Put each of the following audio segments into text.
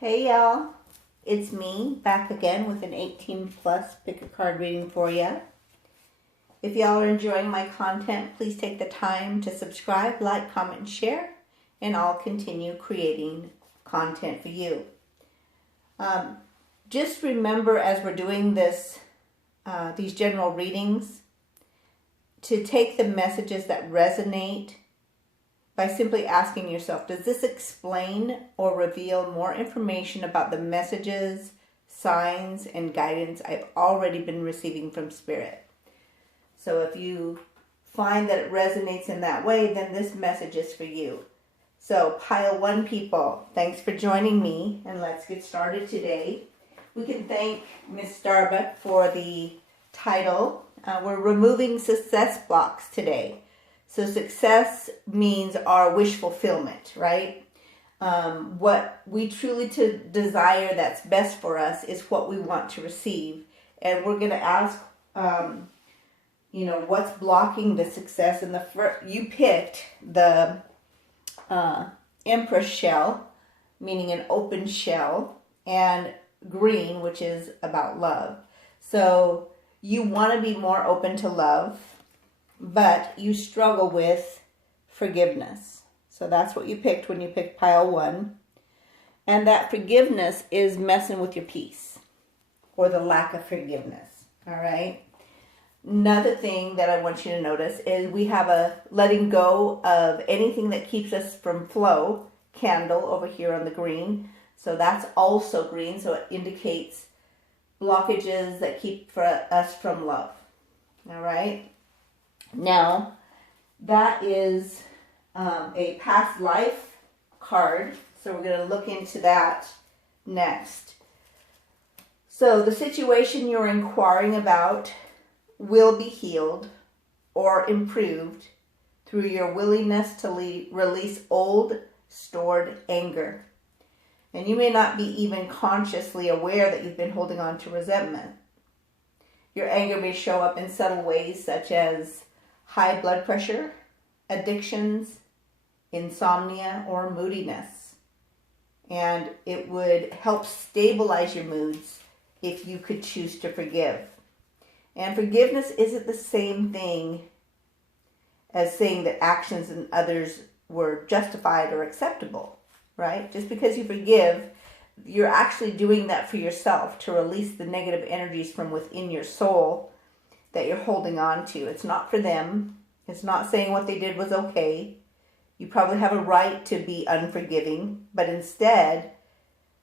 Hey y'all, it's me back again with an 18 plus pick a card reading for you. If y'all are enjoying my content, please take the time to subscribe, like, comment, and share, and I'll continue creating content for you. Just remember as we're doing these general readings, to take the messages that resonate by simply asking yourself, does this explain or reveal more information about the messages, signs, and guidance I've already been receiving from Spirit? So if you find that it resonates in that way, then this message is for you. So pile one, people, thanks for joining me, and let's get started today. We can thank Miss Starbuck for the title. We're removing success blocks today. So success means our wish fulfillment, right? What we truly desire that's best for us is what we want to receive. And we're going to ask, what's blocking the success? And you picked the Empress shell, meaning an open shell, and green, which is about love. So you want to be more open to love, but you struggle with forgiveness. So that's what you picked when you picked pile one. And that forgiveness is messing with your peace, or the lack of forgiveness. All right. Another thing that I want you to notice is we have a letting go of anything that keeps us from flow candle over here on the green. So that's also green. So it indicates blockages that keep us from love. All right. Now, that is a past life card, so we're going to look into that next. So the situation you're inquiring about will be healed or improved through your willingness to release old, stored anger. And you may not be even consciously aware that you've been holding on to resentment. Your anger may show up in subtle ways such as high blood pressure, addictions, insomnia, or moodiness. And it would help stabilize your moods if you could choose to forgive. And forgiveness isn't the same thing as saying that actions in others were justified or acceptable, right? Just because you forgive, you're actually doing that for yourself to release the negative energies from within your soul that you're holding on to. It's not for them. It's not saying what they did was okay. You probably have a right to be unforgiving, but instead,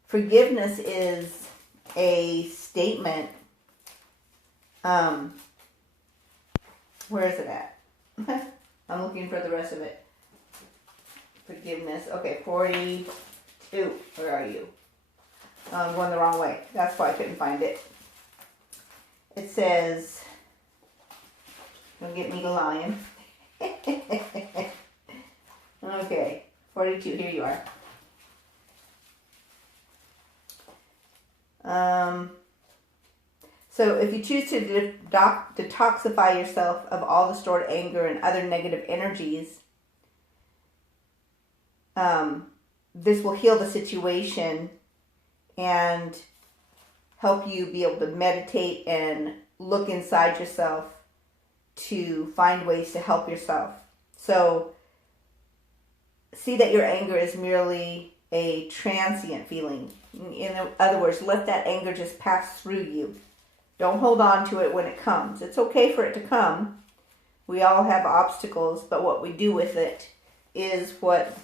forgiveness is a statement. Where is it at? I'm looking for the rest of it. Forgiveness. Okay, 42. Where are you? I'm going the wrong way. That's why I couldn't find it. It says, don't get me lying. Okay, 42, here you are. So if you choose to detoxify yourself of all the stored anger and other negative energies, this will heal the situation and help you be able to meditate and look inside yourself to find ways to help yourself. So see that your anger is merely a transient feeling. In other words, let that anger just pass through you. Don't hold on to it when it comes. It's okay for it to come. We all have obstacles, but what we do with it is what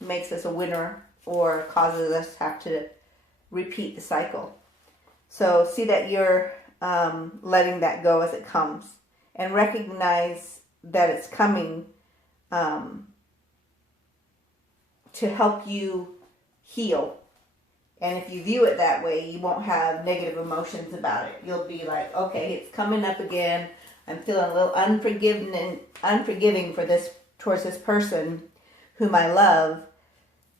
makes us a winner or causes us to have to repeat the cycle. So see that you're letting that go as it comes, and recognize that it's coming to help you heal. And if you view it that way, you won't have negative emotions about it. You'll be like, okay, it's coming up again. I'm feeling a little unforgiving for this towards this person whom I love,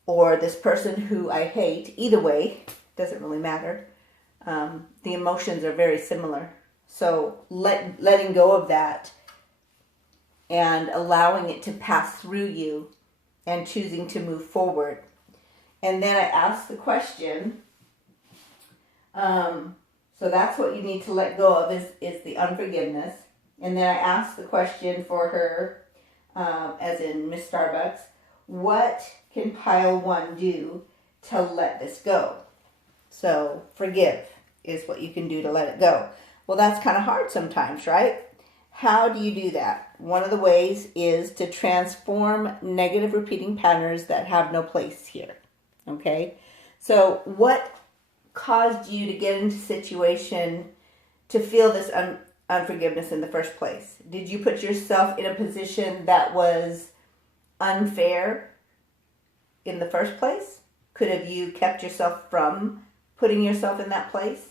or this person who I hate. Either way, doesn't really matter. The emotions are very similar. So letting go of that and allowing it to pass through you and choosing to move forward And then I ask the question. So that's what you need to let go of is the unforgiveness. And then I ask the question for her, as in Miss Starbucks, what can pile one do to let this go? So forgive is what you can do to let it go. Well, that's kind of hard sometimes, right? How do you do that? One of the ways is to transform negative repeating patterns that have no place here. Okay? So what caused you to get into a situation to feel this unforgiveness in the first place? Did you put yourself in a position that was unfair in the first place? Could have you kept yourself from putting yourself in that place?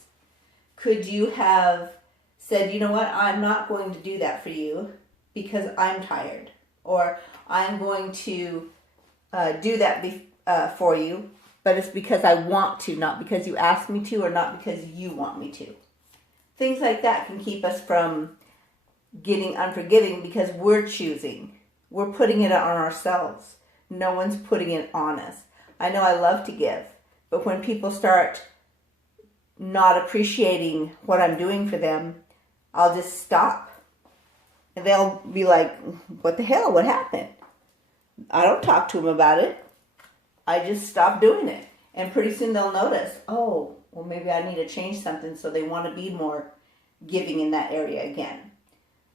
Could you have said, you know what, I'm not going to do that for you because I'm tired, or I'm going to do that for you, but it's because I want to, not because you asked me to, or not because you want me to. Things like that can keep us from getting unforgiving because we're choosing. We're putting it on ourselves. No one's putting it on us. I know I love to give, but when people start not appreciating what I'm doing for them, I'll just stop. And they'll be like, what the hell? What happened? I don't talk to them about it. I just stop doing it. And pretty soon they'll notice, oh, well, maybe I need to change something, so they want to be more giving in that area again.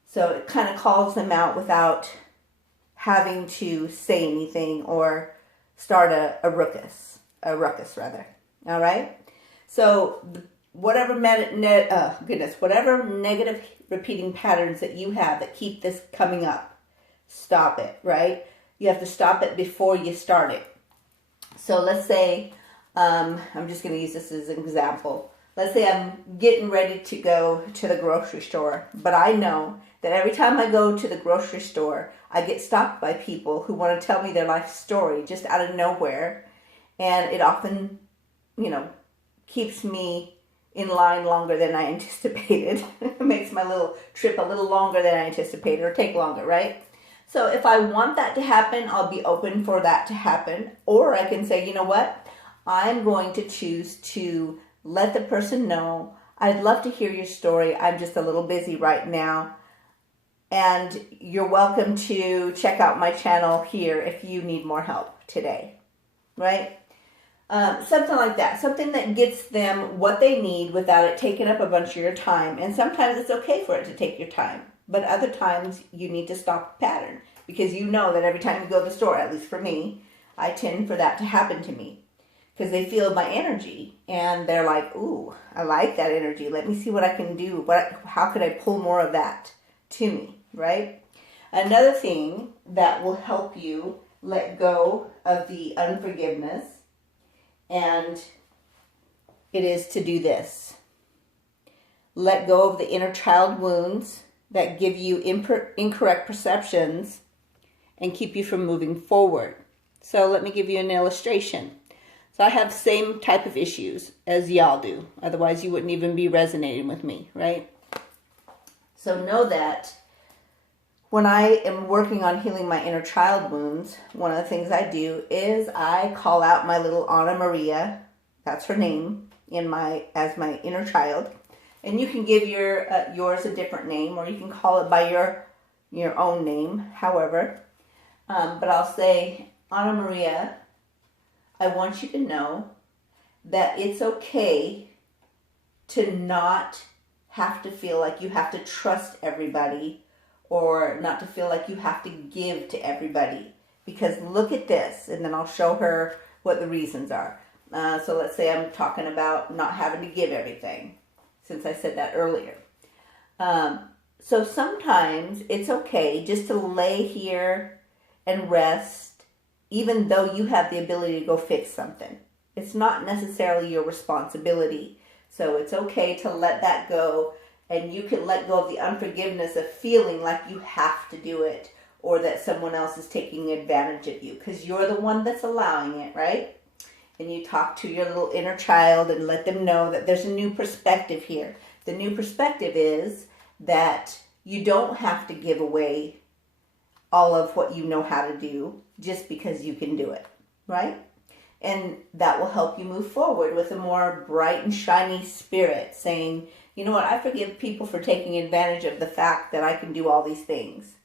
So it kind of calls them out without having to say anything or start a ruckus. All right? So whatever whatever negative repeating patterns that you have that keep this coming up, stop it, right? You have to stop it before you start it. So let's say, I'm just going to use this as an example. Let's say I'm getting ready to go to the grocery store, but I know that every time I go to the grocery store, I get stopped by people who want to tell me their life story just out of nowhere. And it often, keeps me in line longer than I anticipated. It makes my little trip a little longer than I anticipated, or take longer, right? So if I want that to happen, I'll be open for that to happen. Or I can say, you know what? I'm going to choose to let the person know, I'd love to hear your story. I'm just a little busy right now. And you're welcome to check out my channel here if you need more help today, right? Something like that. Something that gets them what they need without it taking up a bunch of your time. And sometimes it's okay for it to take your time. But other times you need to stop the pattern. Because you know that every time you go to the store, at least for me, I tend for that to happen to me. Because they feel my energy. And they're like, ooh, I like that energy. Let me see what I can do. How could I pull more of that to me, right? Another thing that will help you let go of the unforgiveness, and it is to do this. Let go of the inner child wounds that give you incorrect perceptions and keep you from moving forward. So let me give you an illustration. So I have the same type of issues as y'all do. Otherwise you wouldn't even be resonating with me, right? So know that when I am working on healing my inner child wounds, one of the things I do is I call out my little Anna Maria, that's her name, as my inner child. And you can give yours a different name, or you can call it by your own name, however. But I'll say, Anna Maria, I want you to know that it's okay to not have to feel like you have to trust everybody, or not to feel like you have to give to everybody. Because look at this, and then I'll show her what the reasons are. So let's say I'm talking about not having to give everything, since I said that earlier. So sometimes it's okay just to lay here and rest, even though you have the ability to go fix something. It's not necessarily your responsibility. So it's okay to let that go. And you can let go of the unforgiveness of feeling like you have to do it, or that someone else is taking advantage of you, because you're the one that's allowing it, right? And you talk to your little inner child and let them know that there's a new perspective here. The new perspective is that you don't have to give away all of what you know how to do just because you can do it, right? And that will help you move forward with a more bright and shiny spirit, saying, you know what, I forgive people for taking advantage of the fact that I can do all these things.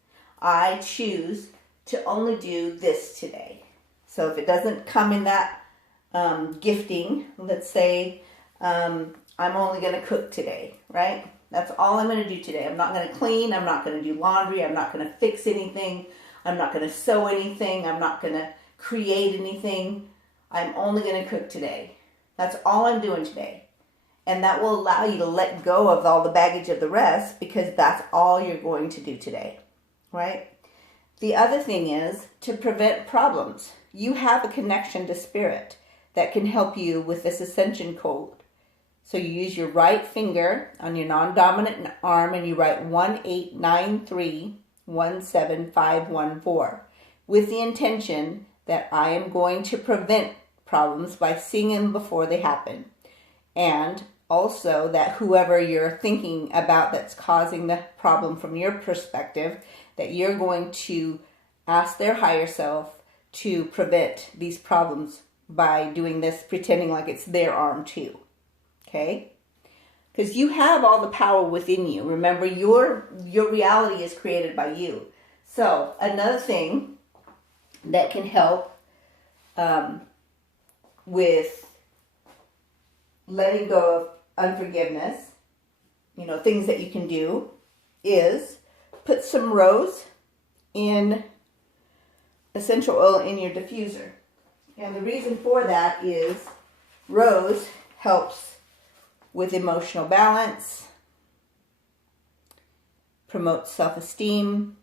I choose to only do this today. So if it doesn't come in that gifting, let's say I'm only going to cook today, right? That's all I'm going to do today. I'm not going to clean. I'm not going to do laundry. I'm not going to fix anything. I'm not going to sew anything. I'm not going to create anything. I'm only going to cook today. That's all I'm doing today. And that will allow you to let go of all the baggage of the rest, because that's all you're going to do today, right? The other thing is to prevent problems. You have a connection to spirit that can help you with this ascension code. So you use your right finger on your non-dominant arm and you write 189317514 with the intention that I am going to prevent problems by seeing them before they happen. And also that whoever you're thinking about that's causing the problem from your perspective, that you're going to ask their higher self to prevent these problems by doing this, pretending like it's their arm too. Okay? Because you have all the power within you. Remember, your reality is created by you. So another thing that can help with letting go of unforgiveness, things that you can do, is put some rose in essential oil in your diffuser. And the reason for that is rose helps with emotional balance, promotes self-esteem,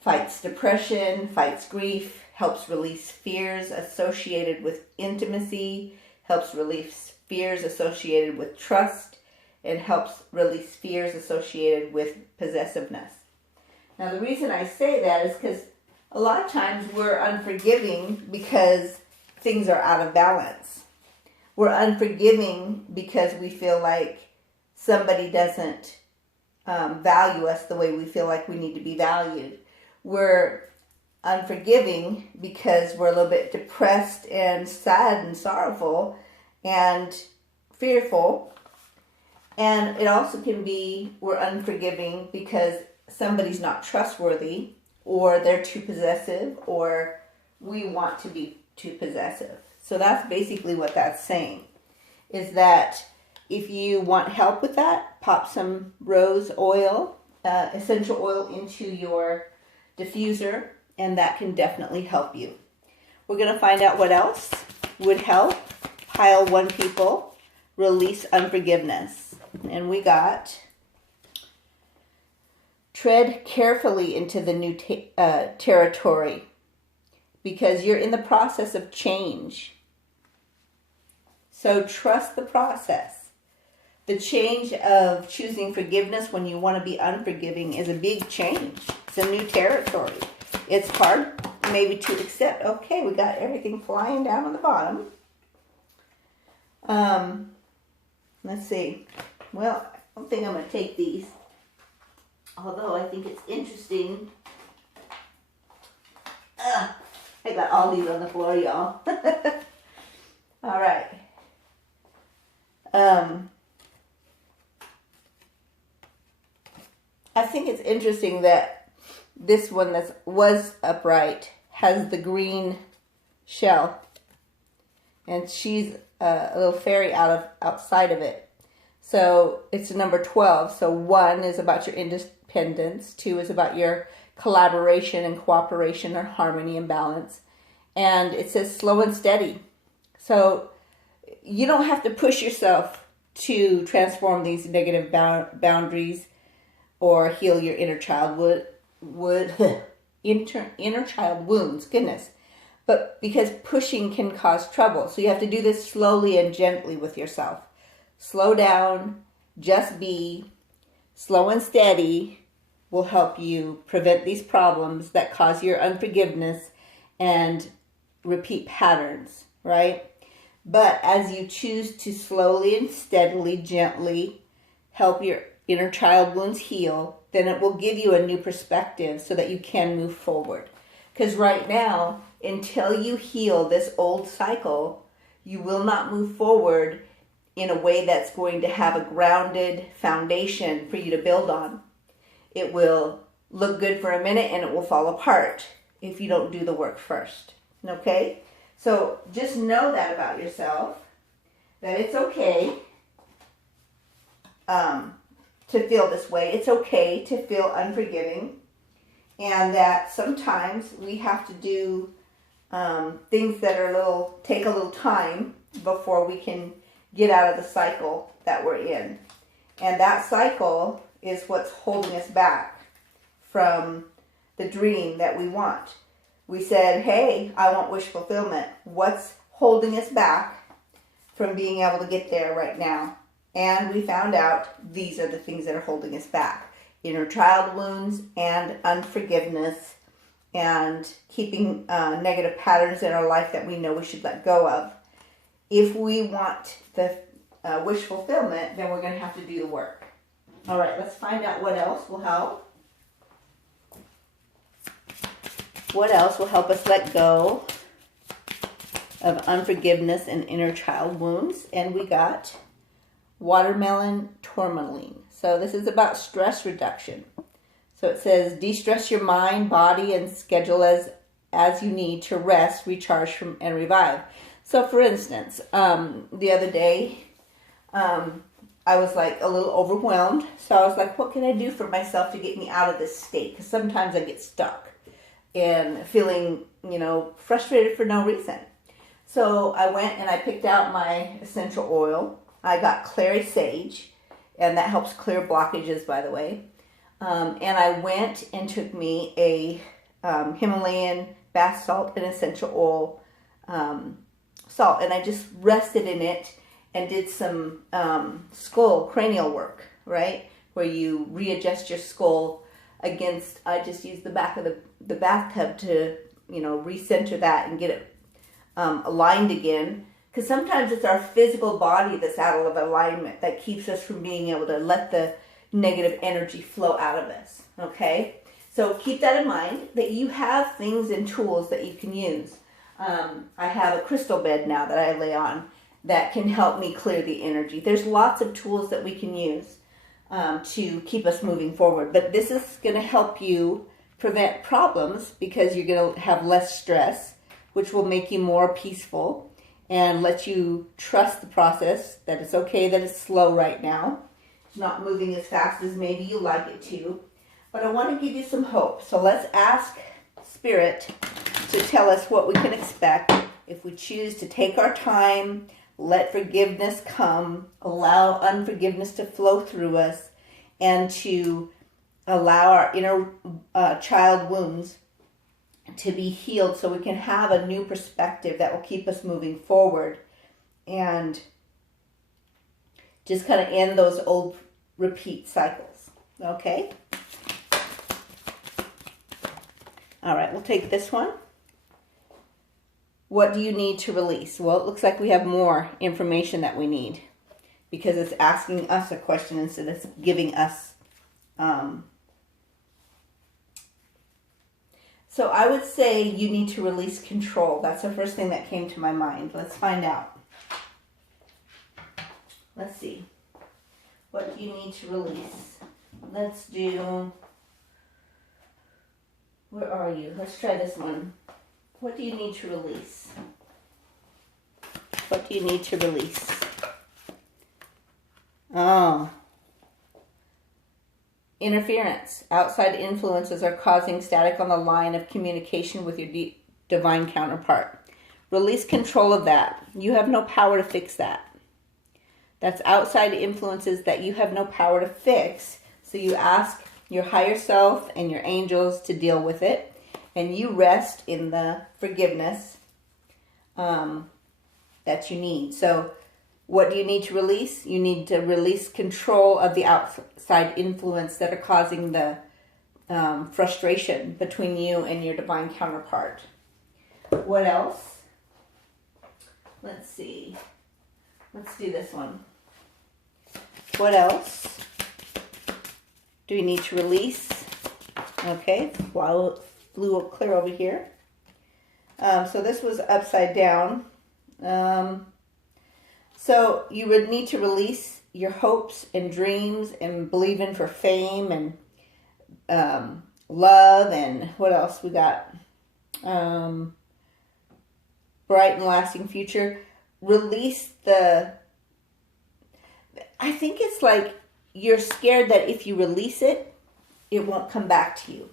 fights depression, fights grief, helps release fears associated with intimacy, helps release fears associated with trust, and helps release fears associated with possessiveness. Now, the reason I say that is because a lot of times we're unforgiving because things are out of balance. We're unforgiving because we feel like somebody doesn't value us the way we feel like we need to be valued. We're unforgiving because we're a little bit depressed and sad and sorrowful and fearful. And it also can be we're unforgiving because somebody's not trustworthy, or they're too possessive, or we want to be too possessive. So that's basically what that's saying, is that if you want help with that, pop some rose oil, essential oil into your diffuser, and that can definitely help you. We're going to find out what else would help pile one people release unforgiveness. And we got tread carefully into the new territory, because you're in the process of change. So trust the process. The change of choosing forgiveness when you want to be unforgiving is a big change. It's a new territory. It's hard maybe to accept. Okay, we got everything flying down on the bottom. Let's see. Well, I don't think I'm going to take these. Although I think it's interesting. I got all these on the floor, y'all. All right. I think it's interesting that this one that was upright has the green shell. And she's a little fairy outside of it. So it's number 12. So 1 is about your independence. 2 is about your collaboration and cooperation or harmony and balance. And it says slow and steady. So you don't have to push yourself to transform these negative boundaries or heal your inner child inner child wounds. Goodness. But because pushing can cause trouble. So you have to do this slowly and gently with yourself. Slow down, just be. Slow and steady will help you prevent these problems that cause your unforgiveness and repeat patterns, right? But as you choose to slowly and steadily, gently help your inner child wounds heal, then it will give you a new perspective so that you can move forward. Because right now, until you heal this old cycle, you will not move forward in a way that's going to have a grounded foundation for you to build on. It will look good for a minute and it will fall apart if you don't do the work first. Okay? So just know that about yourself, that it's okay to feel this way. It's okay to feel unforgiving, and that sometimes we have to do things that are take a little time before we can get out of the cycle that we're in. And that cycle is what's holding us back from the dream that we want. We said, hey, I want wish fulfillment. What's holding us back from being able to get there right now? And we found out these are the things that are holding us back. Inner child wounds and unforgiveness and keeping negative patterns in our life that we know we should let go of. If we want the wish fulfillment, then we're going to have to do the work. All right, let's find out what else will help. What else will help us let go of unforgiveness and inner child wounds? And we got watermelon tourmaline. So this is about stress reduction. So it says, de-stress your mind, body, and schedule as you need to rest, recharge and revive. So for instance, the other day, I was like a little overwhelmed. So I was like, what can I do for myself to get me out of this state? Because sometimes I get stuck and feeling, frustrated for no reason. So I went and I picked out my essential oil. I got clary sage, and that helps clear blockages, by the way. And I went and took me a Himalayan bath salt and essential oil salt, and I just rested in it and did some cranial work, right? Where you readjust your skull against, I just used the back of the bathtub to, recenter that and get it aligned again. Because sometimes it's our physical body that's out of alignment that keeps us from being able to let the negative energy flow out of us, okay? So keep that in mind, that you have things and tools that you can use. I have a crystal bed now that I lay on that can help me clear the energy. There's lots of tools that we can use to keep us moving forward. But this is going to help you prevent problems because you're going to have less stress, which will make you more peaceful and let you trust the process, that it's okay that it's slow right now. It's not moving as fast as maybe you like it to. But I want to give you some hope. So let's ask Spirit to tell us what we can expect if we choose to take our time, let forgiveness come, allow unforgiveness to flow through us, and to allow our inner child wounds to be healed so we can have a new perspective that will keep us moving forward and just kind of end those old repeat cycles. Okay? All right, we'll take this one. What do you need to release? Well, it looks like we have more information that we need because it's asking us a question instead of giving us. So I would say you need to release control. That's the first thing that came to my mind. Let's find out. Let's see. What do you need to release? Let's do... Where are you? Let's try this one. What do you need to release? What do you need to release? Oh. Interference. Outside influences are causing static on the line of communication with your divine counterpart. Release control of that. You have no power to fix that. That's outside influences that you have no power to fix. So you ask your higher self and your angels to deal with it. And you rest in the forgiveness that you need. So what do you need to release? You need to release control of the outside influence that are causing the frustration between you and your divine counterpart. What else? Let's see. Let's do this one. What else do we need to release? Okay, flew clear over here. So this was upside down. So you would need to release your hopes and dreams and believing for fame and love, and what else we got? Bright and lasting future. Release I think it's like you're scared that if you release it, it won't come back to you.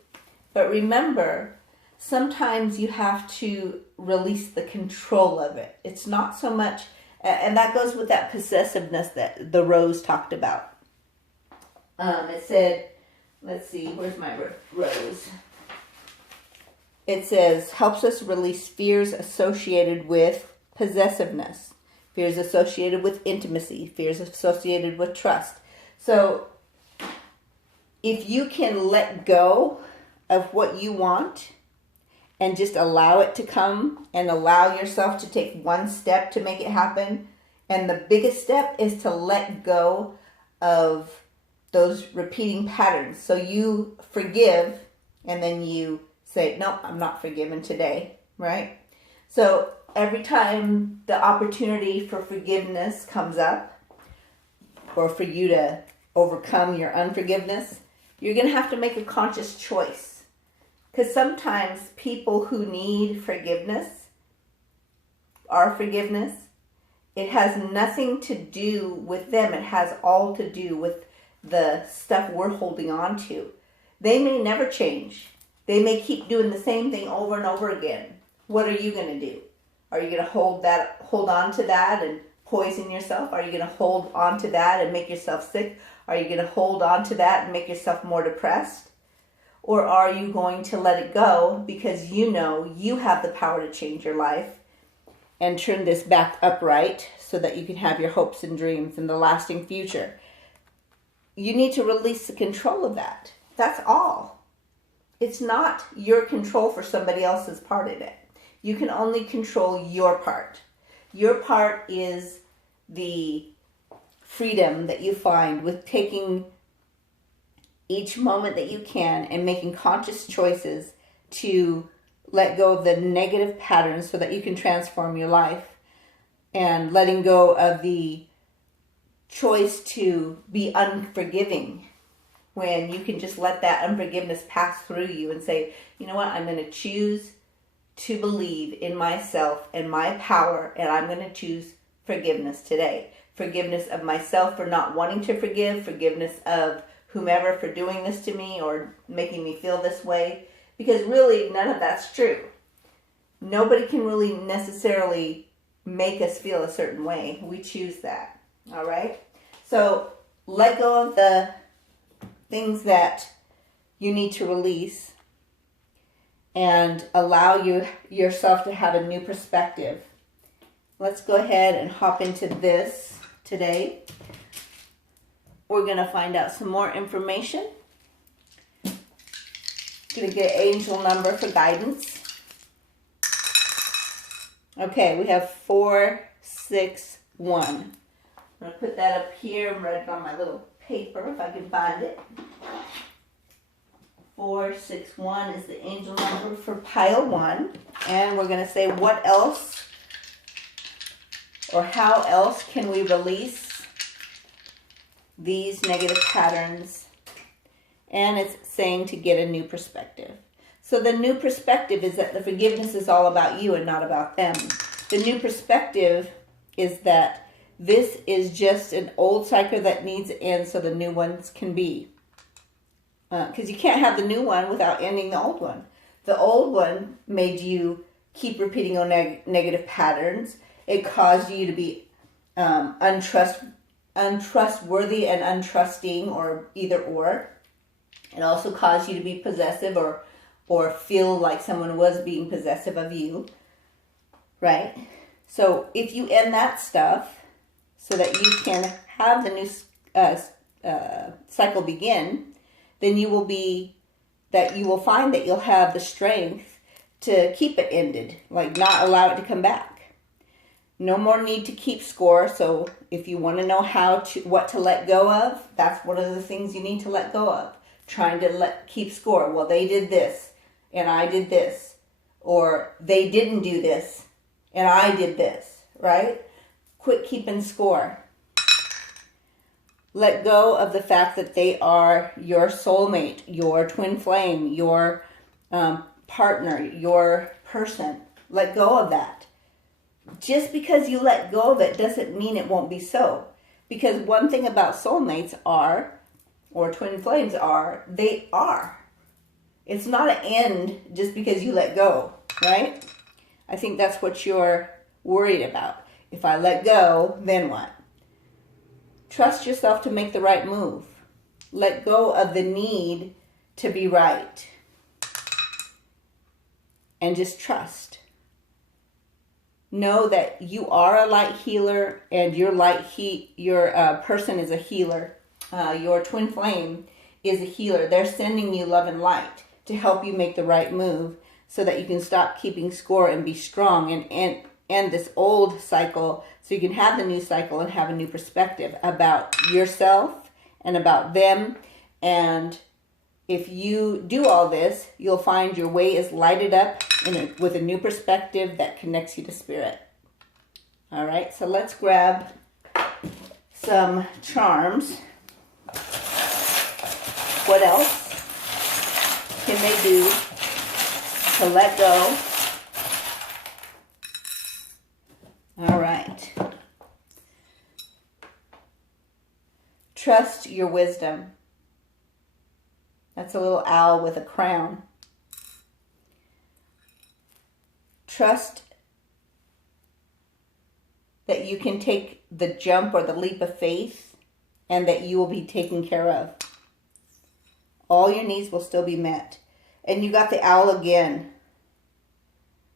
But remember, sometimes you have to release the control of it. It's not so much, and that goes with that possessiveness that the rose talked about. It said, let's see, where's my rose? It says, helps us release fears associated with possessiveness, fears associated with intimacy, fears associated with trust. So if you can let go of what you want and just allow it to come and allow yourself to take one step to make it happen, and the biggest step is to let go of those repeating patterns. So you forgive and then you say, no, I'm not forgiven today, right? So every time the opportunity for forgiveness comes up, or for you to overcome your unforgiveness, you're going to have to make a conscious choice. Because sometimes people who need forgiveness, our forgiveness, it has nothing to do with them. It has all to do with the stuff we're holding on to. They may never change. They may keep doing the same thing over and over again. What are you going to do? Are you going to hold on to that and poison yourself? Are you going to hold on to that and make yourself sick? Are you going to hold on to that and make yourself more depressed? Or are you going to let it go because you know you have the power to change your life and turn this back upright so that you can have your hopes and dreams and the lasting future? You need to release the control of that. That's all. It's not your control for somebody else's part in it. You can only control your part. Your part is the freedom that you find with taking each moment that you can and making conscious choices to let go of the negative patterns so that you can transform your life, and letting go of the choice to be unforgiving when you can just let that unforgiveness pass through you and say, you know what, I'm going to choose to believe in myself and my power, and I'm going to choose forgiveness today. Forgiveness of myself for not wanting to forgive, forgiveness of whomever for doing this to me or making me feel this way, because really none of that's true. Nobody can really necessarily make us feel a certain way. We choose that. All right? So let go of the things that you need to release and allow yourself to have a new perspective. Let's go ahead and hop into this today. We're going to find out some more information. Going to get angel number for guidance. Okay, we have 461. I'm going to put that up here and write it on my little paper if I can find it. 461 is the angel number for pile 1. And we're going to say what else or how else can we release these negative patterns. And it's saying to get a new perspective. So the new perspective is that the forgiveness is all about you and not about them. The new perspective is that this is just an old cycle that needs to end so the new ones can be. Because you can't have the new one without ending the old one. The old one made you keep repeating on negative patterns. It caused you to be untrustworthy and untrusting, or either or. It also caused you to be possessive or feel like someone was being possessive of you, right? So if you end that stuff so that you can have the new cycle begin, then you will find that you'll have the strength to keep it ended, like not allow it to come back. No more need to keep score. So if you want to know what to let go of, that's one of the things you need to let go of. Trying to keep score. Well, they did this and I did this. or they didn't do this and I did this, right? Quit keeping score. Let go of the fact that they are your soulmate, your twin flame, your partner, your person. Let go of that. Just because you let go of it doesn't mean it won't be so. Because one thing about soulmates are, or twin flames are, they are. It's not an end just because you let go, right? I think that's what you're worried about. If I let go, then what? Trust yourself to make the right move. Let go of the need to be right. And just trust. Know that you are a light healer, and your person is a healer. Your twin flame is a healer. They're sending you love and light to help you make the right move so that you can stop keeping score and be strong and end this old cycle so you can have the new cycle and have a new perspective about yourself and about them. And if you do all this, you'll find your way is lighted up with a new perspective that connects you to spirit. All right, so let's grab some charms. What else can they do to let go? All right. Trust your wisdom. That's a little owl with a crown. Trust that you can take the jump or the leap of faith and that you will be taken care of. All your needs will still be met. And you got the owl again.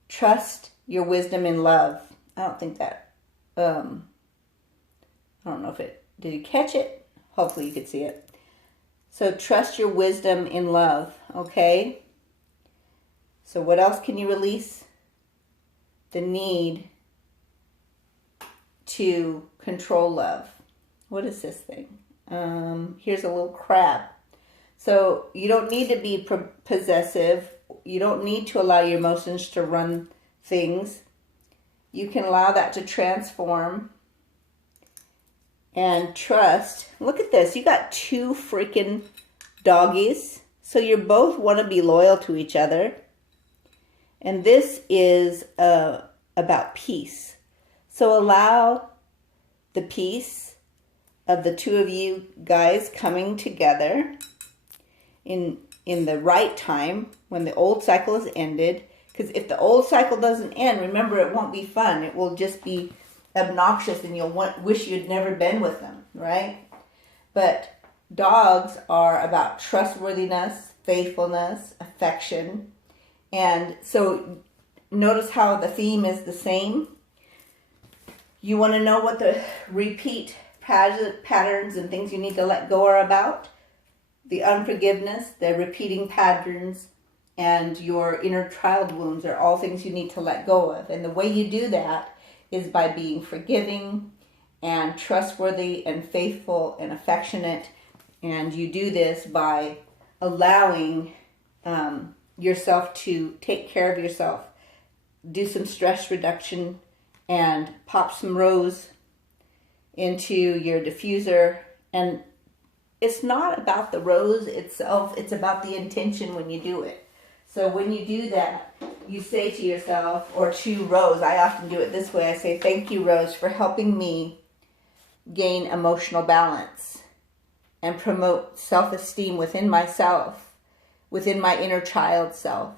Trust your wisdom in love. I don't think that, I don't know if did you catch it? Hopefully you could see it. So trust your wisdom in love, okay? So what else can you release? The need to control love. What is this thing? Here's a little crab. So you don't need to be possessive. You don't need to allow your emotions to run things. You can allow that to transform and trust. Look at this. You got two freaking doggies. So you both want to be loyal to each other. And this is about peace. So allow the peace of the two of you guys coming together in the right time when the old cycle is ended. Because if the old cycle doesn't end, remember, it won't be fun. It will just be obnoxious and you'll wish you'd never been with them, right? But dogs are about trustworthiness, faithfulness, affection. And so notice how the theme is the same. You want to know what the repeat patterns and things you need to let go are about? The unforgiveness, the repeating patterns, and your inner child wounds are all things you need to let go of. And the way you do that is by being forgiving and trustworthy and faithful and affectionate. And you do this by allowing yourself to take care of yourself. Do some stress reduction and pop some rose into your diffuser. And it's not about the rose itself, it's about the intention when you do it. So when you do that, you say to yourself, or to Rose, I often do it this way, I say, thank you, Rose, for helping me gain emotional balance and promote self-esteem within myself, within my inner child self.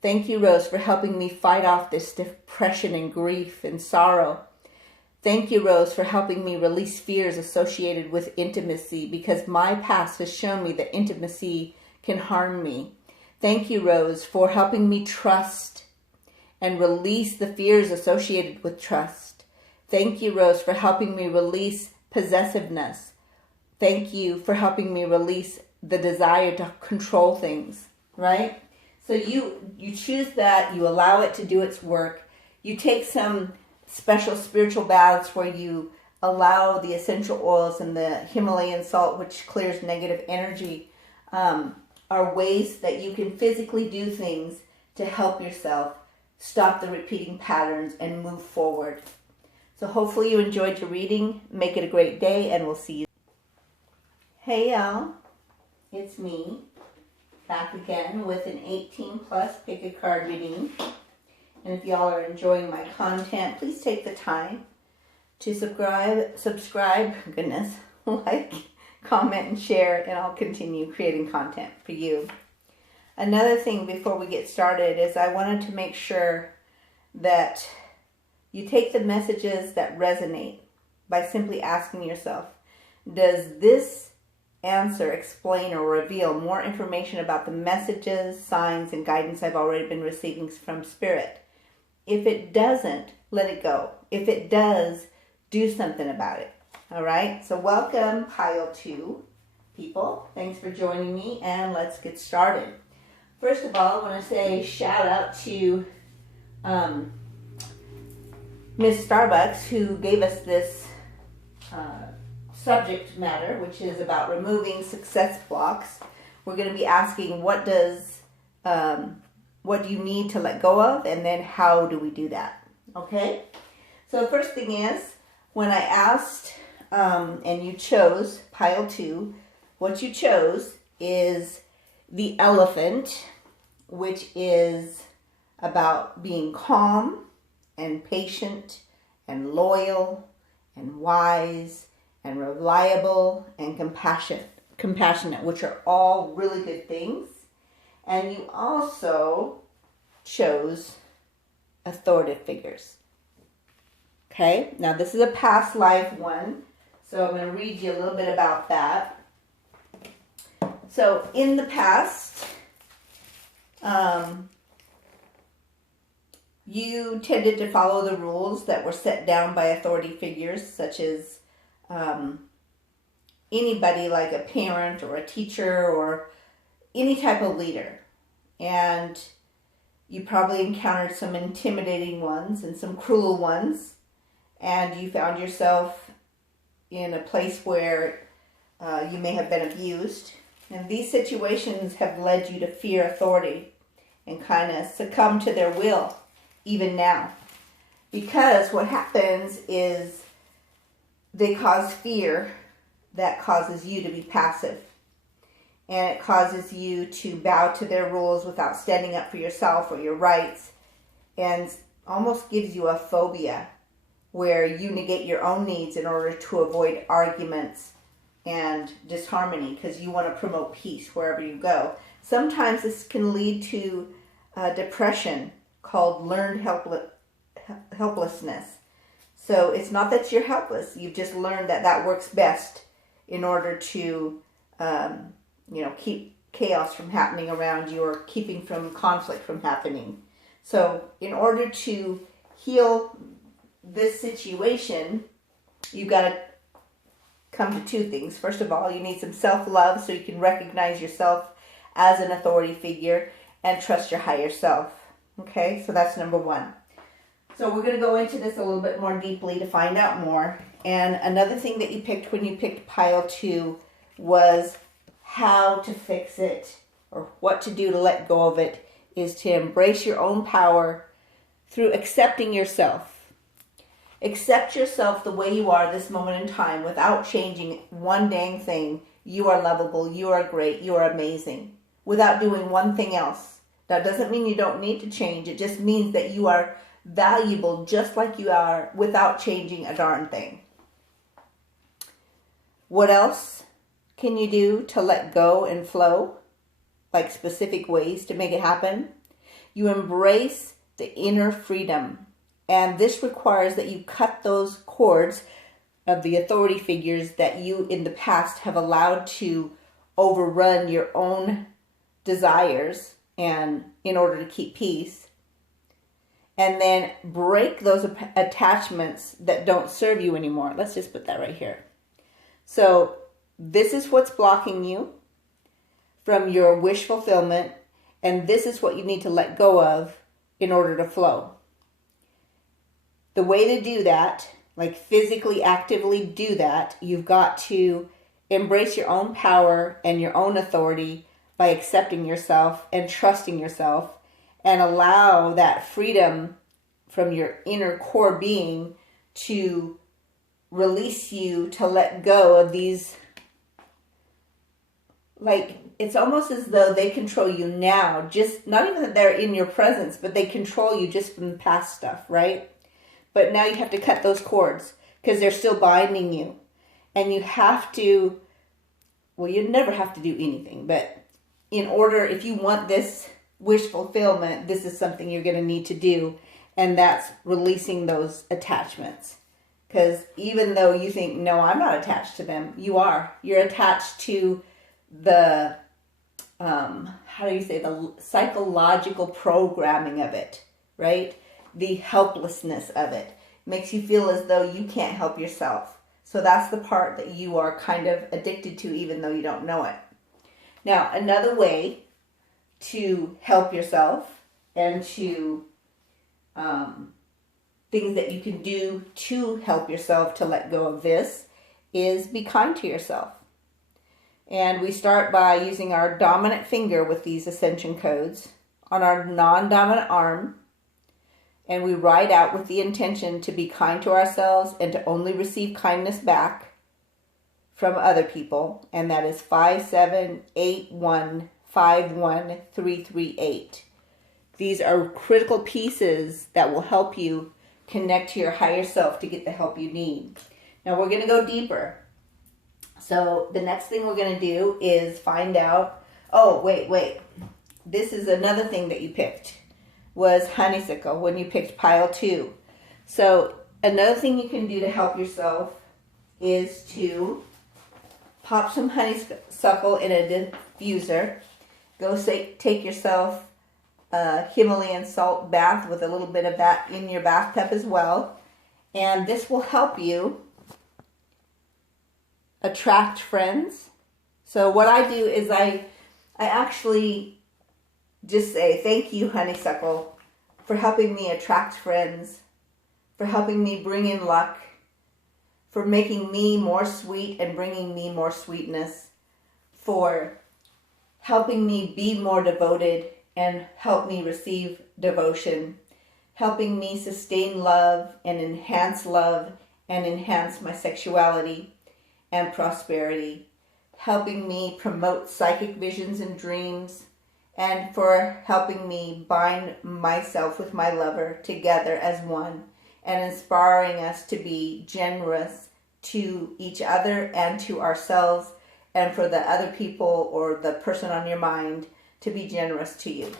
Thank you, Rose, for helping me fight off this depression and grief and sorrow. Thank you, Rose, for helping me release fears associated with intimacy, because my past has shown me that intimacy can harm me. Thank you, Rose, for helping me trust and release the fears associated with trust. Thank you, Rose, for helping me release possessiveness. Thank you for helping me release the desire to control things, right? So you choose that, you allow it to do its work. You take some special spiritual baths where you allow the essential oils and the Himalayan salt, which clears negative energy, are ways that you can physically do things to help yourself stop the repeating patterns and move forward. So hopefully you enjoyed your reading. Make it a great day, and we'll see you. Hey y'all, it's me, back again with an 18 plus pick a card reading. And if y'all are enjoying my content, please take the time to subscribe, goodness, like, comment, and share, and I'll continue creating content for you. Another thing before we get started is I wanted to make sure that you take the messages that resonate by simply asking yourself, does this answer explain or reveal more information about the messages, signs, and guidance I've already been receiving from Spirit? If it doesn't, let it go. If it does, do something about it. All right? So welcome, pile 2 people. Thanks for joining me, and let's get started. First of all, I want to say shout out to Miss Starbucks, who gave us this subject matter, which is about removing success blocks. We're going to be asking what do you need to let go of, and then how do we do that? Okay? So the first thing is, when I asked, and you chose pile 2, what you chose is the elephant, which is about being calm and patient and loyal and wise and reliable and compassionate, which are all really good things. And you also chose authoritative figures. Okay, now this is a past life one, so I'm going to read you a little bit about that. So in the past, you tended to follow the rules that were set down by authority figures, such as anybody like a parent or a teacher or any type of leader. And you probably encountered some intimidating ones and some cruel ones, and you found yourself in a place where you may have been abused. And these situations have led you to fear authority and kind of succumb to their will, even now. Because what happens is they cause fear that causes you to be passive. And it causes you to bow to their rules without standing up for yourself or your rights. And almost gives you a phobia where you negate your own needs in order to avoid arguments and disharmony, because you want to promote peace wherever you go. Sometimes this can lead to depression called learned helplessness. So it's not that you're helpless. You've just learned that works best in order to keep chaos from happening around you, or keeping from conflict from happening. So in order to heal this situation, you've got to come to 2 things. First of all, you need some self-love so you can recognize yourself as an authority figure and trust your higher self. Okay, so that's number 1. So we're going to go into this a little bit more deeply to find out more. And another thing that you picked when you picked pile 2 was how to fix it, or what to do to let go of it, is to embrace your own power through accepting yourself. Accept yourself the way you are this moment in time without changing one dang thing. You are lovable, you are great, you are amazing, without doing one thing else. That doesn't mean you don't need to change. It just means that you are valuable just like you are without changing a darn thing. What else can you do to let go and flow? Like specific ways to make it happen? You embrace the inner freedom. And this requires that you cut those cords of the authority figures that you in the past have allowed to overrun your own desires, and in order to keep peace. And then break those attachments that don't serve you anymore. Let's just put that right here. So this is what's blocking you from your wish fulfillment, and this is what you need to let go of in order to flow. The way to do that, like physically, actively do that, you've got to embrace your own power and your own authority by accepting yourself and trusting yourself, and allow that freedom from your inner core being to release you to let go of these, like, it's almost as though they control you now, just not even that they're in your presence, but they control you just from the past stuff, right? But now you have to cut those cords because they're still binding you. And you have to, well, you never have to do anything, but in order, if you want this wish fulfillment, this is something you're going to need to do, and that's releasing those attachments. Because even though you think, no, I'm not attached to them, you are. You're attached to the, how do you say, the psychological programming of it, right? The helplessness of it. Makes you feel as though you can't help yourself. So that's the part that you are kind of addicted to, even though you don't know it. Now, another way to help yourself and to things that you can do to help yourself to let go of this is be kind to yourself. And we start by using our dominant finger with these ascension codes on our non-dominant arm. And we write out with the intention to be kind to ourselves and to only receive kindness back from other people. And that is 578151338. These are critical pieces that will help you connect to your higher self to get the help you need. Now we're going to go deeper. So the next thing we're going to do is find out, oh, wait. This is another thing that you picked. Was honeysuckle when you picked pile 2. So another thing you can do to help yourself is to pop some honeysuckle in a diffuser. Go take yourself a Himalayan salt bath with a little bit of that in your bathtub as well. And this will help you attract friends. So what I do is I actually just say, thank you, honeysuckle, for helping me attract friends, for helping me bring in luck, for making me more sweet and bringing me more sweetness, for helping me be more devoted and help me receive devotion, helping me sustain love and enhance my sexuality and prosperity, helping me promote psychic visions and dreams, and for helping me bind myself with my lover together as one, and inspiring us to be generous to each other and to ourselves, and for the other people or the person on your mind to be generous to you.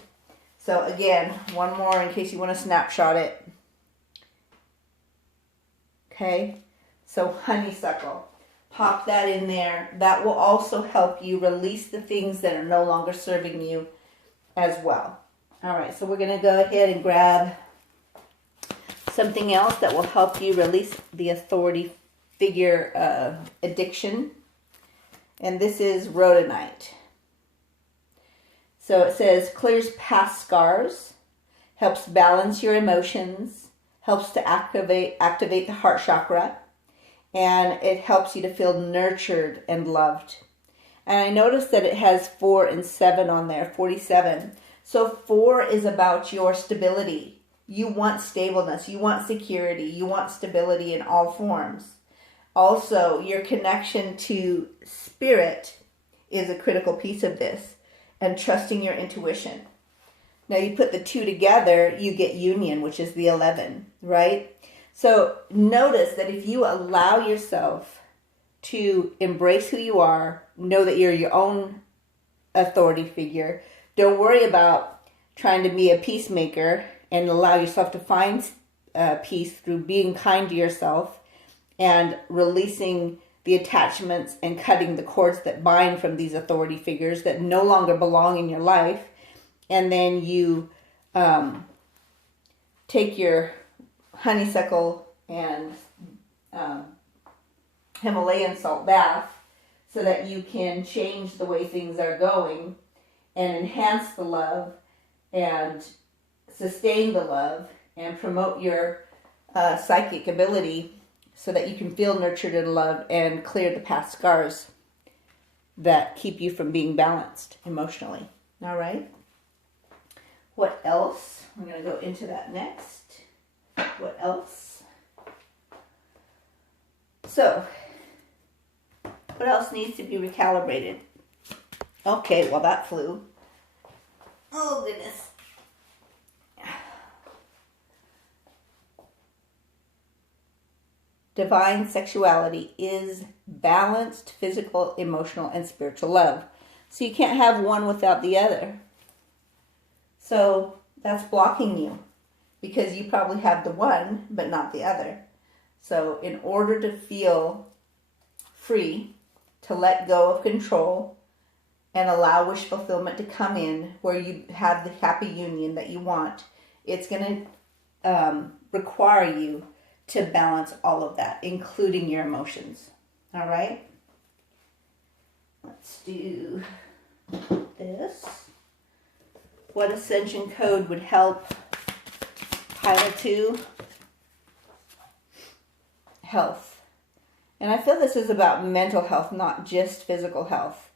So again, one more in case you want to snapshot it. Okay, so honeysuckle. Pop that in there. That will also help you release the things that are no longer serving you as well. All right, so we're going to go ahead and grab something else that will help you release the authority figure addiction. And this is rhodonite. So it says clears past scars, helps balance your emotions, helps to activate the heart chakra, and it helps you to feel nurtured and loved. And I noticed that it has 4 and 7 on there, 47. So 4 is about your stability. You want stableness. You want security. You want stability in all forms. Also, your connection to spirit is a critical piece of this, and trusting your intuition. Now you put the 2 together, you get union, which is the 11, right? So notice that if you allow yourself to embrace who you are, know that you're your own authority figure, don't worry about trying to be a peacemaker, and allow yourself to find peace through being kind to yourself and releasing the attachments and cutting the cords that bind from these authority figures that no longer belong in your life. And then you take your honeysuckle and Himalayan salt bath so that you can change the way things are going and enhance the love and sustain the love and promote your psychic ability so that you can feel nurtured and loved and clear the past scars that keep you from being balanced emotionally. All right? What else? I'm going to go into that next. What else? So, what else needs to be recalibrated? Okay, well that flew. Oh goodness. Divine sexuality is balanced physical, emotional, and spiritual love. So you can't have one without the other. So that's blocking you because you probably have the one but not the other. So in order to feel free, to let go of control and allow wish fulfillment to come in where you have the happy union that you want, it's going to require you to balance all of that, including your emotions. All right? Let's do this. What ascension code would help Pile 2? Health. And I feel this is about mental health, not just physical health.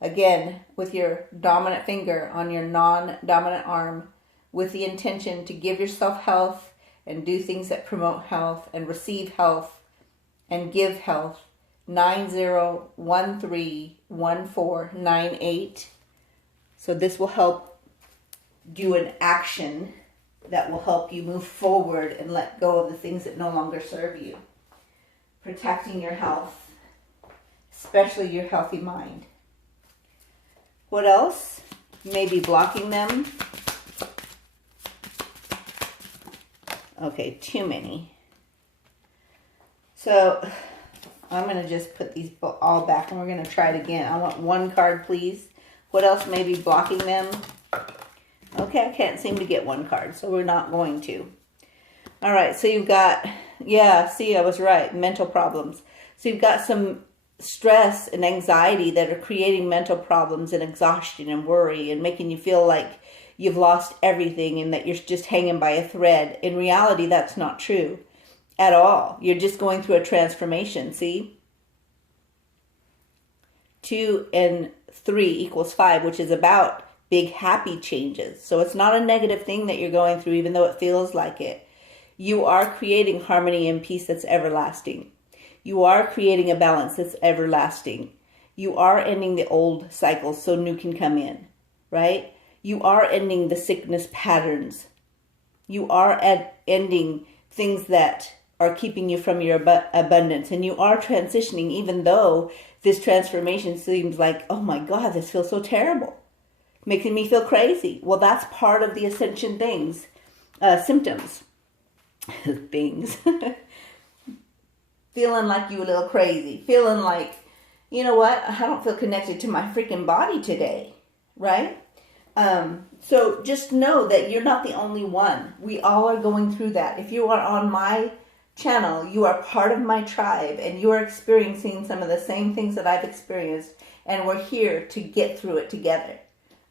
Again, with your dominant finger on your non-dominant arm, with the intention to give yourself health and do things that promote health and receive health and give health. 90131498. So this will help do an action that will help you move forward and let go of the things that no longer serve you. Protecting your health, especially your healthy mind. What else? You may be blocking them. Okay, too many. So I'm going to just put these all back and we're going to try it again. I want one card, please. What else may be blocking them? Okay, I can't seem to get one card, so we're not going to. All right, so you've got, yeah, see, I was right, mental problems. So you've got some stress and anxiety that are creating mental problems and exhaustion and worry and making you feel like you've lost everything and that you're just hanging by a thread. In reality, that's not true at all. You're just going through a transformation, see? 2 and 3 equals 5, which is about big happy changes. So it's not a negative thing that you're going through, even though it feels like it. You are creating harmony and peace that's everlasting. You are creating a balance that's everlasting. You are ending the old cycles so new can come in, right? You are ending the sickness patterns. You are ending things that are keeping you from your abundance. And you are transitioning, even though this transformation seems like, oh my God, this feels so terrible. Making me feel crazy. Well, that's part of the ascension things, symptoms. Things. Feeling like you a little crazy. Feeling like, you know what? I don't feel connected to my freaking body today. Right? So just know that you're not the only one. We all are going through that. If you are on my channel, you are part of my tribe and you are experiencing some of the same things that I've experienced, and we're here to get through it together.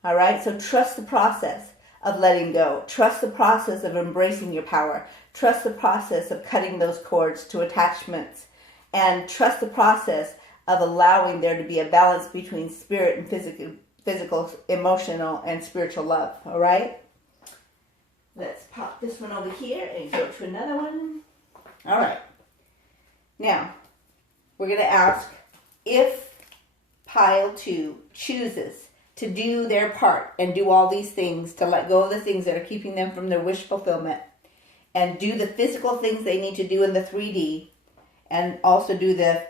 All right? So trust the process of letting go. Trust the process of embracing your power. Trust the process of cutting those cords to attachments, and trust the process of allowing there to be a balance between spirit and physical, emotional, and spiritual love. All right? Let's pop this one over here and go to another one. All right. Now, we're going to ask if Pile 2 chooses to do their part and do all these things, to let go of the things that are keeping them from their wish fulfillment, and do the physical things they need to do in the 3D, and also do the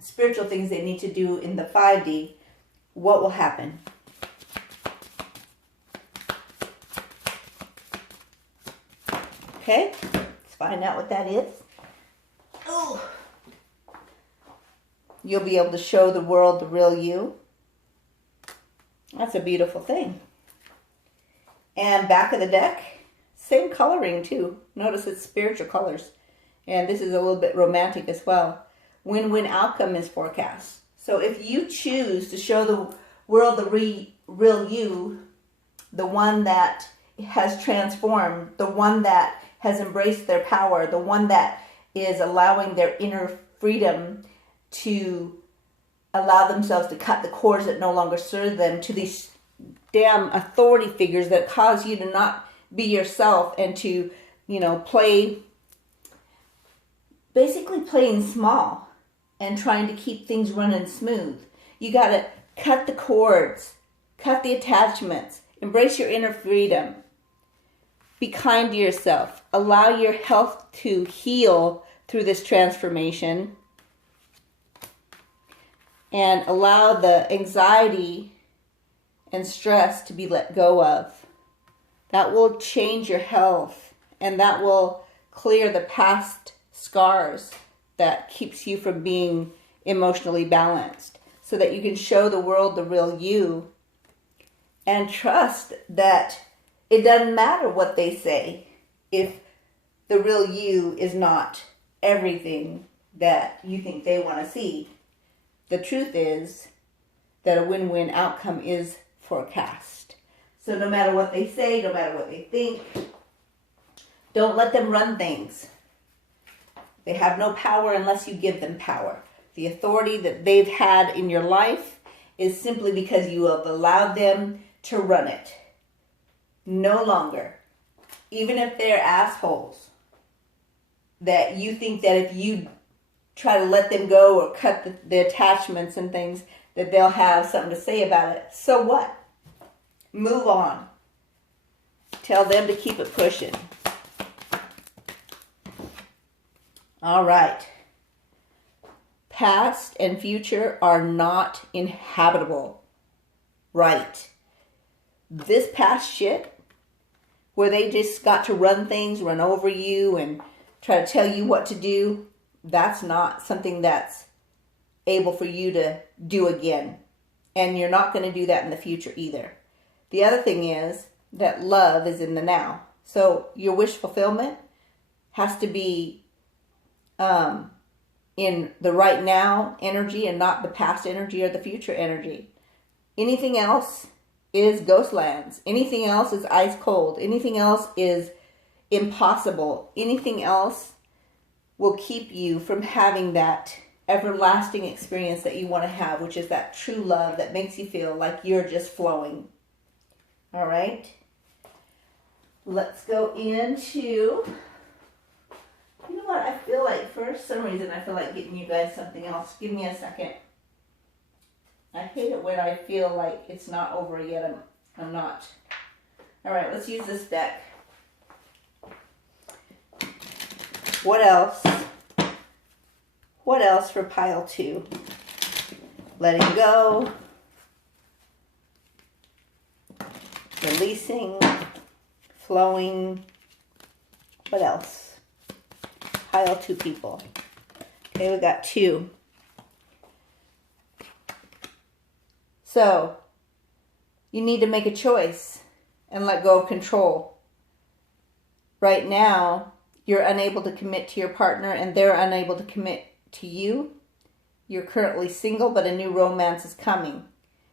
spiritual things they need to do in the 5D, what will happen? Okay, let's find out what that is. Oh, you'll be able to show the world the real you. That's a beautiful thing. And back of the deck, same coloring too. Notice it's spiritual colors. And this is a little bit romantic as well. Win-win outcome is forecast. So if you choose to show the world the real you, the one that has transformed, the one that has embraced their power, the one that is allowing their inner freedom to allow themselves to cut the cords that no longer serve them to these damn authority figures that cause you to not be yourself and to, basically playing small and trying to keep things running smooth. You got to cut the cords, cut the attachments, embrace your inner freedom. Be kind to yourself. Allow your health to heal through this transformation. And allow the anxiety and stress to be let go of. That will change your health, and that will clear the past scars that keeps you from being emotionally balanced, so that you can show the world the real you and trust that it doesn't matter what they say if the real you is not everything that you think they want to see. The truth is that a win-win outcome is forecast. So no matter what they say, no matter what they think, don't let them run things. They have no power unless you give them power. The authority that they've had in your life is simply because you have allowed them to run it. No longer. Even if they're assholes, that you think that if you try to let them go or cut the attachments and things, that they'll have something to say about it. So what? Move on. Tell them to keep it pushing. All right. Past and future are not inhabitable. Right. This past shit, where they just got to run things, run over you, and try to tell you what to do, that's not something that's able for you to do again. And you're not going to do that in the future either. The other thing is that love is in the now. So your wish fulfillment has to be in the right now energy and not the past energy or the future energy. Anything else is ghost lands. Anything else is ice cold. Anything else is impossible. Anything else will keep you from having that everlasting experience that you want to have, which is that true love that makes you feel like you're just flowing. All right? Let's go into... You know what? I feel like for some reason I feel like getting you guys something else. Give me a second. I hate it when I feel like it's not over yet. I'm not. All right, let's use this deck. What else? What else for pile 2? Letting go. Releasing. Flowing. What else? Pile 2 people. Okay, we got 2. So, you need to make a choice and let go of control. Right now, you're unable to commit to your partner and they're unable to commit to you. You're currently single, but a new romance is coming.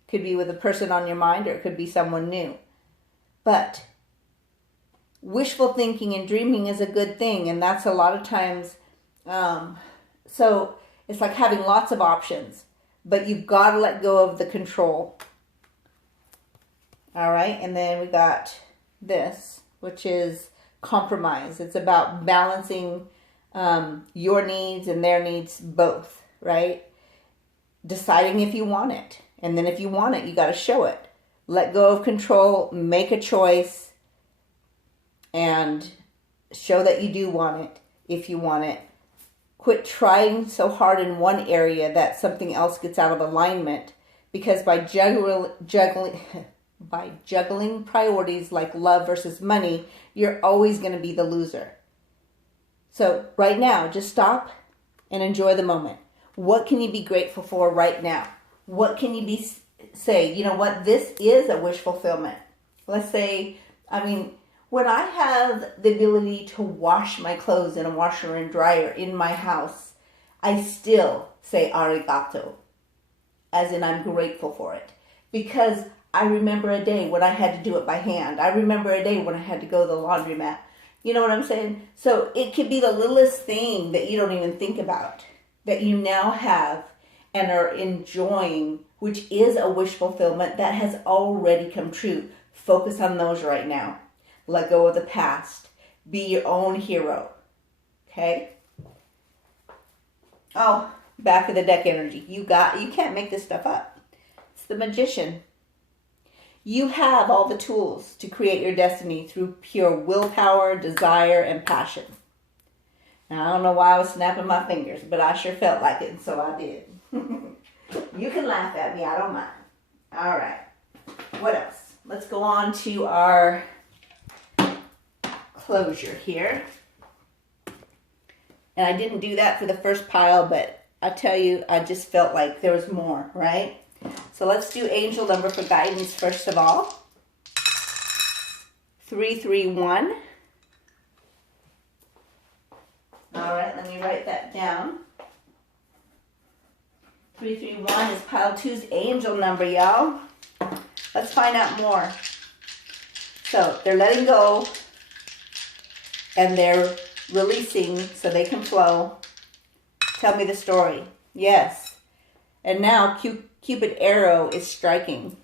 Could be with a person on your mind or it could be someone new. But wishful thinking and dreaming is a good thing, and that's a lot of times, so it's like having lots of options, but you've got to let go of the control. All right, and then we got this, which is compromise. It's about balancing your needs and their needs both, right? Deciding if you want it, and then if you want it, you got to show it. Let go of control, make a choice, and show that you do want it if you want it. Quit trying so hard in one area that something else gets out of alignment, because by juggling priorities like love versus money, you're always going to be the loser. So right now, just stop and enjoy the moment. What can you be grateful for right now? What can you say, you know what, this is a wish fulfillment. Let's say, when I have the ability to wash my clothes in a washer and dryer in my house, I still say arigato, as in I'm grateful for it. Because I remember a day when I had to do it by hand. I remember a day when I had to go to the laundromat. You know what I'm saying? So it could be the littlest thing that you don't even think about, that you now have, and are enjoying, which is a wish fulfillment that has already come true. Focus on those right now. Let go of the past. Be your own hero. Okay? Oh, back of the deck energy. You can't make this stuff up. It's the magician. You have all the tools to create your destiny through pure willpower, desire, and passion. Now, I don't know why I was snapping my fingers, but I sure felt like it, and so I did. You can laugh at me. I don't mind. All right. What else? Let's go on to our closure here. And I didn't do that for the first pile, but I tell you, I just felt like there was more, right? So let's do angel number for guidance first of all. 331. All right, let me write that down. 331 is pile 2's angel number, y'all. Let's find out more. So they're letting go and they're releasing so they can flow. Tell me the story. Yes. And now Cupid arrow is striking.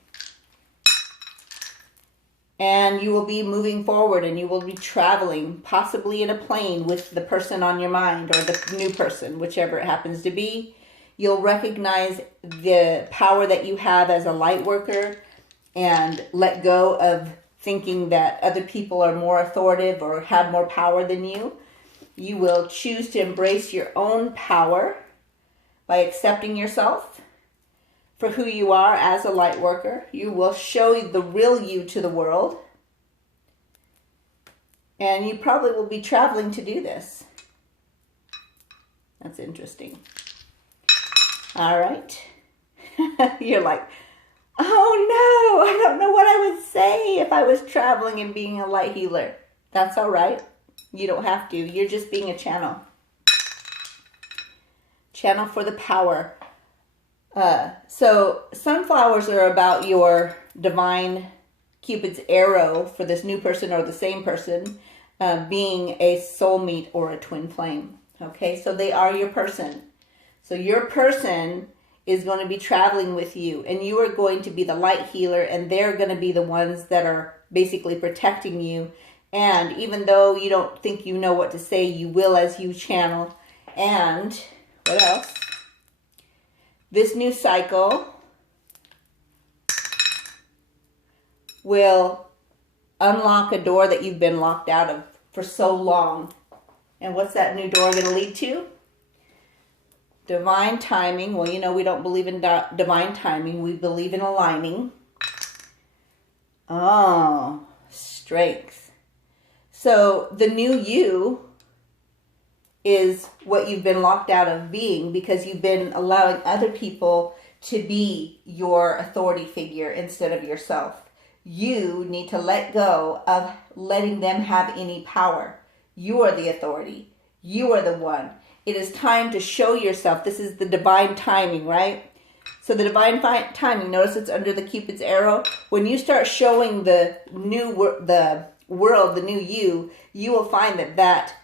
And you will be moving forward and you will be traveling, possibly in a plane with the person on your mind or the new person, whichever it happens to be. You'll recognize the power that you have as a light worker and let go of thinking that other people are more authoritative or have more power than you. You will choose to embrace your own power by accepting yourself for who you are as a light worker. You will show the real you to the world. And you probably will be traveling to do this. That's interesting. All right. You're like, oh no, I don't know what I would say if I was traveling and being a light healer. That's all right. You don't have to. You're just being a channel. Channel for the power. So sunflowers are about your divine Cupid's arrow for this new person or the same person being a soulmate or a twin flame. Okay, so they are your person. So your person is going to be traveling with you and you are going to be the light healer and they're going to be the ones that are basically protecting you. And even though you don't think you know what to say, you will as you channel. And what else? This new cycle will unlock a door that you've been locked out of for so long. And what's that new door going to lead to? Divine timing. Well, you know, we don't believe in divine timing. We believe in aligning. Oh, strength. So the new you is what you've been locked out of being because you've been allowing other people to be your authority figure instead of yourself. You need to let go of letting them have any power. You are the authority. You are the one. It is time to show yourself. This is the divine timing, right? So the divine timing, notice it's under the Cupid's arrow. When you start showing the world, the new you, you will find that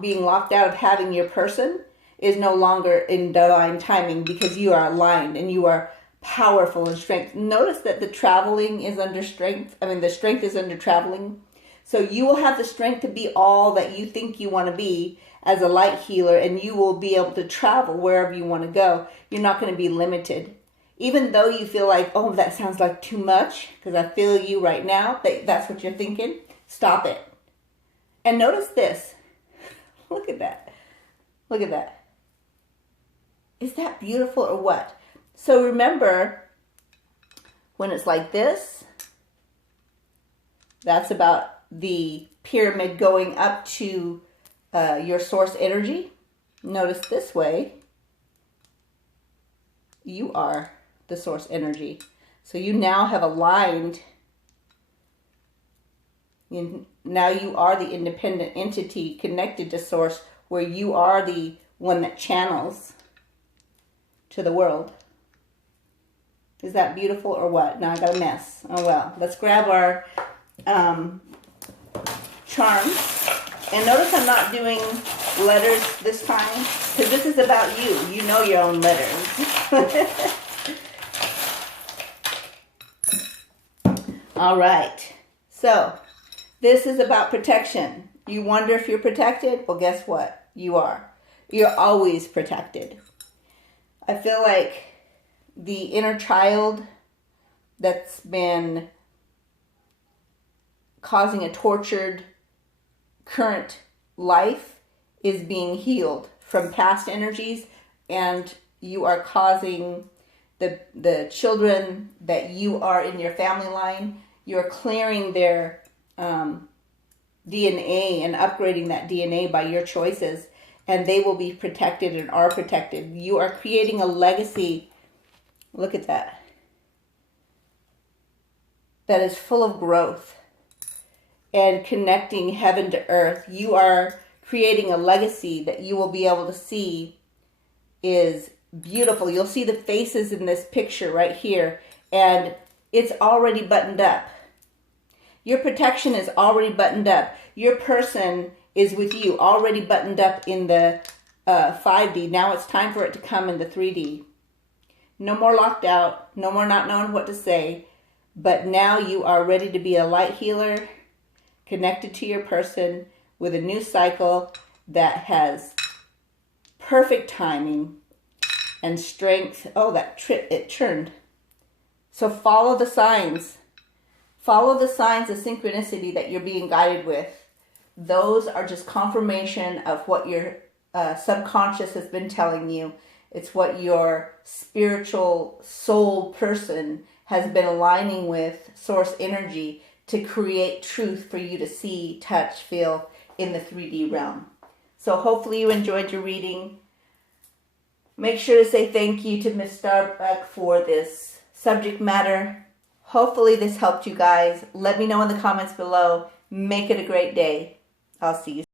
being locked out of having your person is no longer in divine timing because you are aligned and you are powerful in strength. Notice that the traveling is under strength. The strength is under traveling. So you will have the strength to be all that you think you want to be as a light healer, and you will be able to travel wherever you want to go. You're not going to be limited. Even though you feel like, oh, that sounds like too much, because I feel you right now, that's what you're thinking, stop it. And notice this. Look at that. Look at that. Is that beautiful or what? So remember, when it's like this, that's about the pyramid going up to your source energy. Notice this way, you are the source energy. So you now have aligned. Now you are the independent entity connected to source, where you are the one that channels to the world. Is that beautiful or what? Now I got a mess. Oh well. Let's grab our charms. And notice I'm not doing letters this time, because this is about you. You know your own letters. All right. So, this is about protection. You wonder if you're protected? Well, guess what? You are. You're always protected. I feel like the inner child that's been causing a tortured current life is being healed from past energies, and you are causing the children that you are in your family line, you're clearing their DNA and upgrading that DNA by your choices, and they will be protected and are protected. You are creating a legacy. Look at that. That is full of growth and connecting heaven to earth. You are creating a legacy that you will be able to see is beautiful. You'll see the faces in this picture right here, and it's already buttoned up. Your protection is already buttoned up. Your person is with you, already buttoned up in the 5D. Now it's time for it to come in the 3D. No more locked out, no more not knowing what to say, but now you are ready to be a light healer, connected to your person with a new cycle that has perfect timing and strength. Oh, it churned. So follow the signs. Follow the signs of synchronicity that you're being guided with. Those are just confirmation of what your subconscious has been telling you. It's what your spiritual soul person has been aligning with source energy to create truth for you to see, touch, feel in the 3D realm. So hopefully you enjoyed your reading. Make sure to say thank you to Miss Starbuck for this subject matter. Hopefully this helped you guys. Let me know in the comments below. Make it a great day. I'll see you soon.